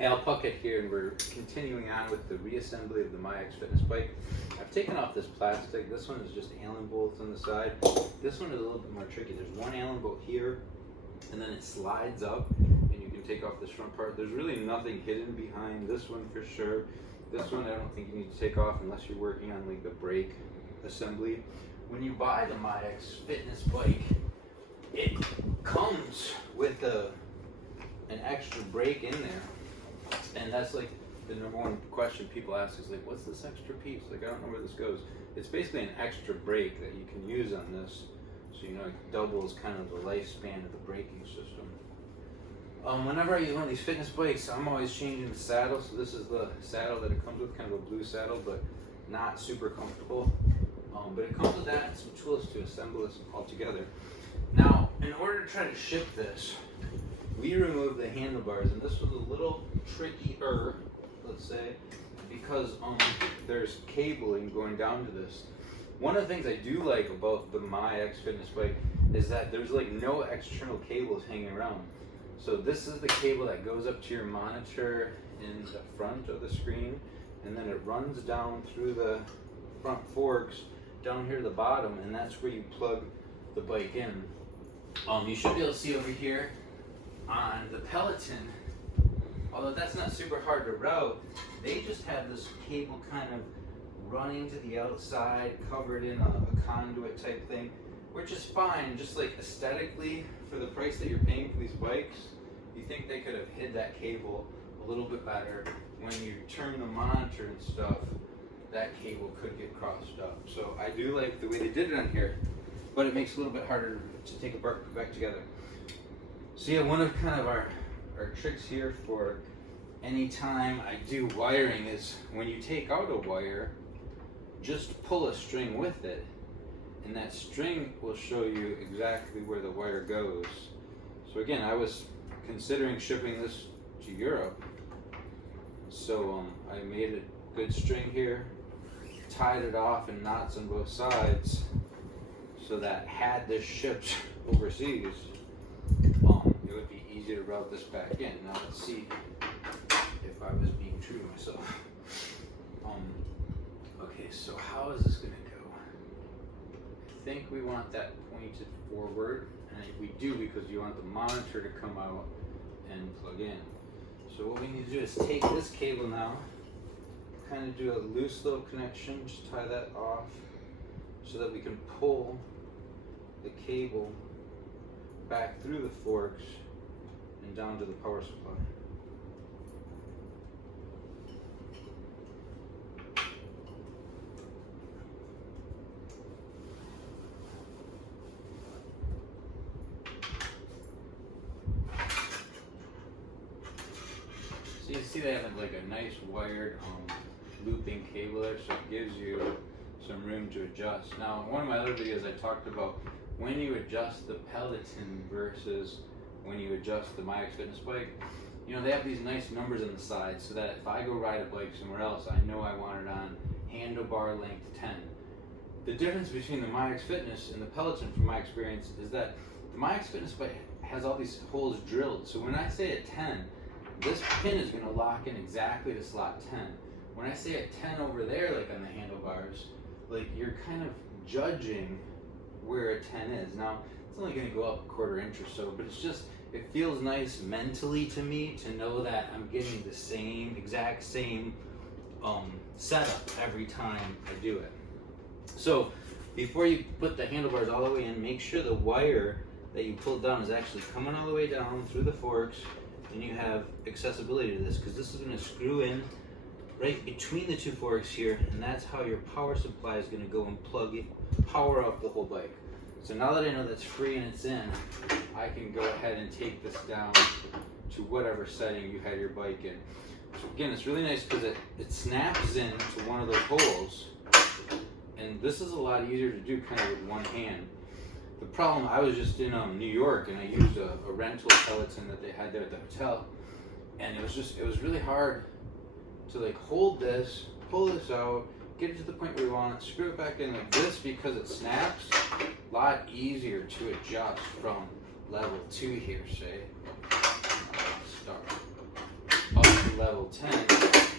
Al Puckett here, and we're continuing on with the reassembly of the MyX Fitness Bike. I've taken off this plastic. This one is just Allen bolts on the side. This one is a little bit more tricky. There's one Allen bolt here, and then it slides up, and you can take off this front part. There's really nothing hidden behind this one for sure. This one I don't think you need to take off unless you're working on like the brake assembly. When you buy the MyX Fitness Bike, it comes with an extra brake in there. And that's like the number one question people ask is like, what's this extra piece? Like, I don't know where this goes. It's basically an extra brake that you can use on this. So, you know, it doubles kind of the lifespan of the braking system. Whenever I use one of these fitness bikes, I'm always changing the saddle. So this is the saddle that it comes with, kind of a blue saddle, but not super comfortable. But it comes with that and some tools to assemble this all together. Now, in order to try to ship this, we removed the handlebars, and this was a little trickier, let's say, because there's cabling going down to this. One of the things I do like about the MyX Fitness Bike is that there's like no external cables hanging around. So this is the cable that goes up to your monitor in the front of the screen, and then it runs down through the front forks down here to the bottom, and that's where you plug the bike in. You should be able to see over here on the Peloton, although that's not super hard to route, they just have this cable kind of running to the outside, covered in a conduit type thing, which is fine, just like aesthetically, for the price that you're paying for these bikes, you think they could have hid that cable a little bit better. When you turn the monitor and stuff, that cable could get crossed up. So I do like the way they did it on here, but it makes it a little bit harder to take apart and put back together. So yeah, one of kind of our tricks here for any time I do wiring is when you take out a wire, just pull a string with it, and that string will show you exactly where the wire goes. So again, I was considering shipping this to Europe, so I made a good string here, tied it off in knots on both sides, so that had this shipped overseas, it would be easy to route this back in. Now let's see if I was being true to myself. Okay, so how is this going to go? I think we want that pointed forward, and we do because you want the monitor to come out and plug in. So what we need to do is take this cable now, kind of do a loose little connection, just tie that off so that we can pull the cable back through the forks and down to the power supply. So you see they have like a nice wired looping cable there, so it gives you some room to adjust. Now, in one of my other videos I talked about when you adjust the Peloton versus when you adjust the MyX Fitness Bike, you know, they have these nice numbers on the side so that if I go ride a bike somewhere else, I know I want it on handlebar length 10. The difference between the MyX Fitness and the Peloton, from my experience, is that the MyX Fitness Bike has all these holes drilled. So when I say a 10, this pin is going to lock in exactly to slot 10. When I say a 10 over there, like on the handlebars, like you're kind of judging where a 10 is. Now, it's only going to go up a quarter inch or so, but it's just, it feels nice mentally to me to know that I'm getting the same, exact same setup every time I do it. So, before you put the handlebars all the way in, make sure the wire that you pulled down is actually coming all the way down through the forks, and you have accessibility to this, because this is going to screw in right between the two forks here, and that's how your power supply is going to go and plug it, power up the whole bike. So now that I know that's free and it's in, I can go ahead and take this down to whatever setting you had your bike in. So again, it's really nice because it snaps in to one of those holes, and this is a lot easier to do kind of with one hand. The problem, I was just in New York, and I used a rental Peloton that they had there at the hotel, and it was really hard to like hold this, pull this out, get it to the point where we want it, screw it back in like this, because it snaps. A lot easier to adjust from level 2 here, say, start, up to level 10,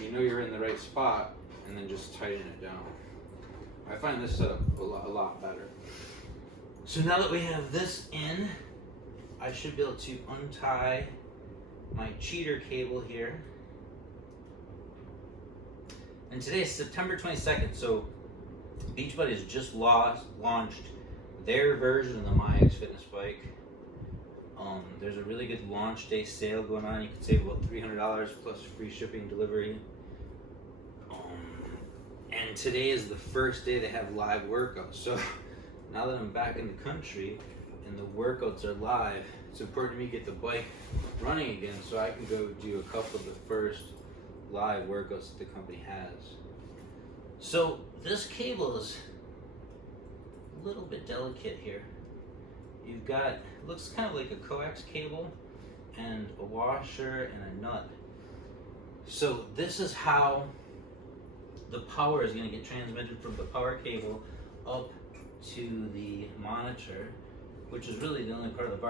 you know you're in the right spot, and then just tighten it down. I find this setup a lot better. So now that we have this in, I should be able to untie my cheater cable here. And today is September 22nd, so BeachBody has just launched their version of the MyX Fitness Bike. There's a really good launch day sale going on. You can save about $300 plus free shipping delivery. And today is the first day they have live workouts. So now that I'm back in the country and the workouts are live, it's important to me to get the bike running again so I can go do a couple of the first live workouts that the company has. So this cable is a little bit delicate here. You've got, it looks kind of like a coax cable and a washer and a nut. So this is how the power is going to get transmitted from the power cable up to the monitor, which is really the only part of the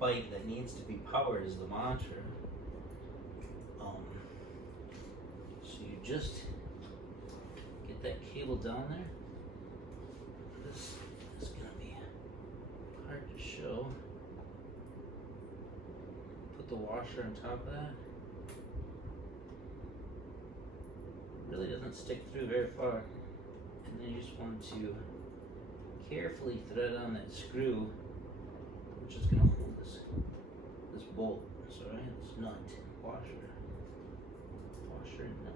bike that needs to be powered is the monitor. So you just get that cable down there. This is going to be hard to show. Put the washer on top of that. Really doesn't stick through very far. And then you just want to carefully thread on that screw, which is going to hold this bolt. Sorry, this nut, washer and nut.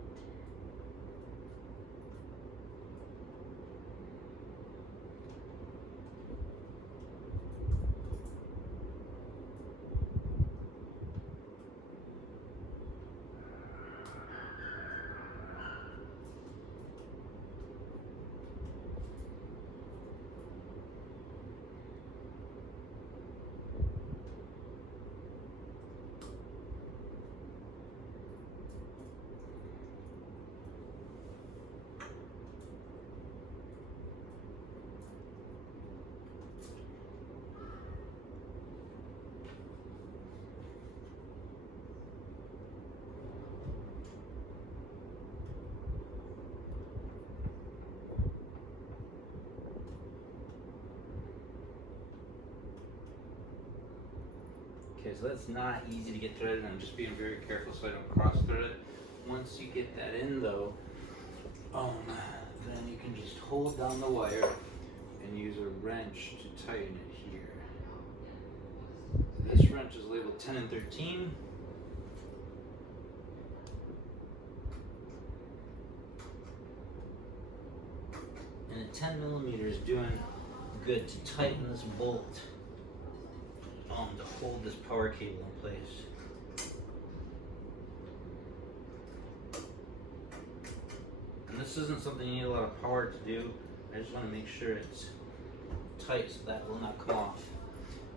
Okay, so that's not easy to get threaded. I'm just being very careful so I don't cross thread it. Once you get that in though, then you can just hold down the wire and use a wrench to tighten it here. This wrench is labeled 10 and 13. And a 10 millimeter is doing good to tighten this bolt to hold this power cable in place. And this isn't something you need a lot of power to do. I just want to make sure it's tight so that will not come off.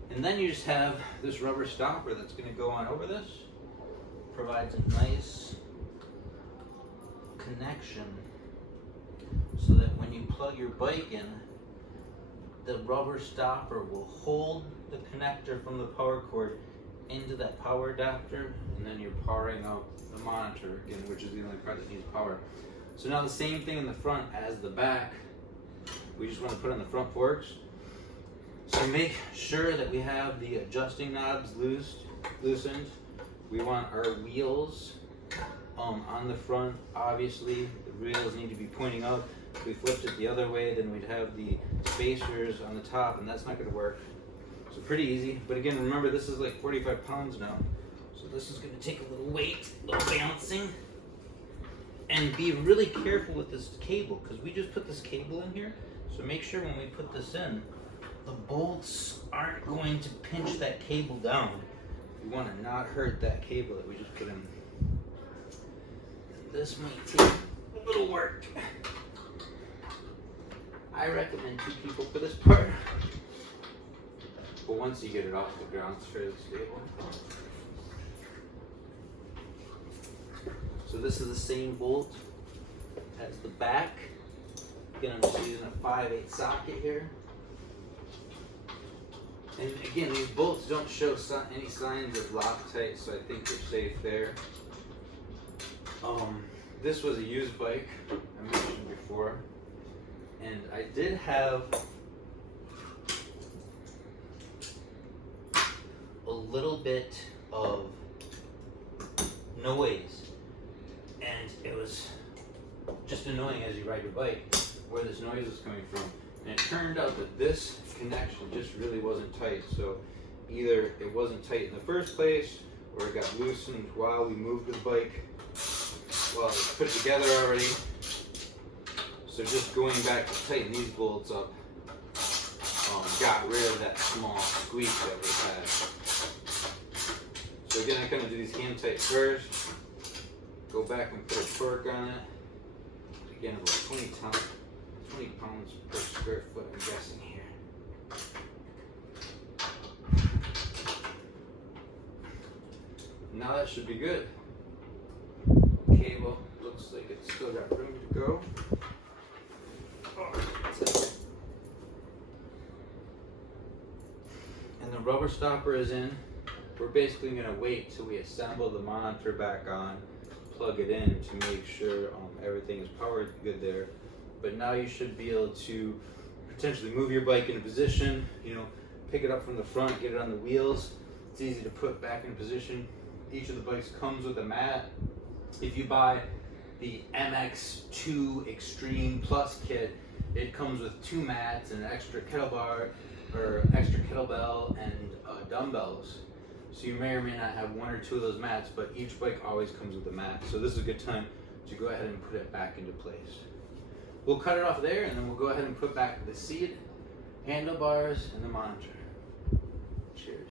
And then you just have this rubber stopper that's going to go on over this. Provides a nice connection so that when you plug your bike in, the rubber stopper will hold the connector from the power cord into that power adapter, and then you're powering out the monitor again, which is the only part that needs power. So now the same thing in the front as the back. We just want to put on the front forks. So make sure that we have the adjusting knobs loosened. We want our wheels on the front. Obviously, the wheels need to be pointing up. If we flipped it the other way, then we'd have the spacers on the top, and that's not going to work. So pretty easy. But again, remember, this is like 45 pounds now. So this is going to take a little weight, a little balancing. And be really careful with this cable, because we just put this cable in here. So make sure when we put this in, the bolts aren't going to pinch that cable down. We want to not hurt that cable that we just put in. And this might take a little work. I recommend 2 people for this part. But once you get it off the ground, it's fairly stable. So this is the same bolt as the back. Again, I'm just using a 5/8 socket here. And again, these bolts don't show any signs of Loctite, so I think they're safe there. This was a used bike, I mentioned before, and I did have a little bit of noise, and it was just annoying as you ride your bike where this noise was coming from. And it turned out that this connection just really wasn't tight. So either it wasn't tight in the first place, or it got loosened while we moved the bike, while it was put together already. So just going back to tighten these bolts up got rid of that small squeak that we had. So again, I'm going to do these hand tight first. Go back and put a torque on it. Again, about 20 pounds per square foot, I'm guessing here. Now that should be good. Cable looks like it's still got room to go. And the rubber stopper is in. We're basically going to wait till we assemble the monitor back on, plug it in to make sure everything is powered good there. But now you should be able to potentially move your bike into position, pick it up from the front, get it on the wheels. It's easy to put back in position. Each of the bikes comes with a mat. If you buy the MX2 Extreme Plus kit, it comes with 2 mats and an extra kettlebell and dumbbells. So you may or may not have 1 or 2 of those mats, but each bike always comes with a mat. So this is a good time to go ahead and put it back into place. We'll cut it off there, and then we'll go ahead and put back the seat, handlebars, and the monitor.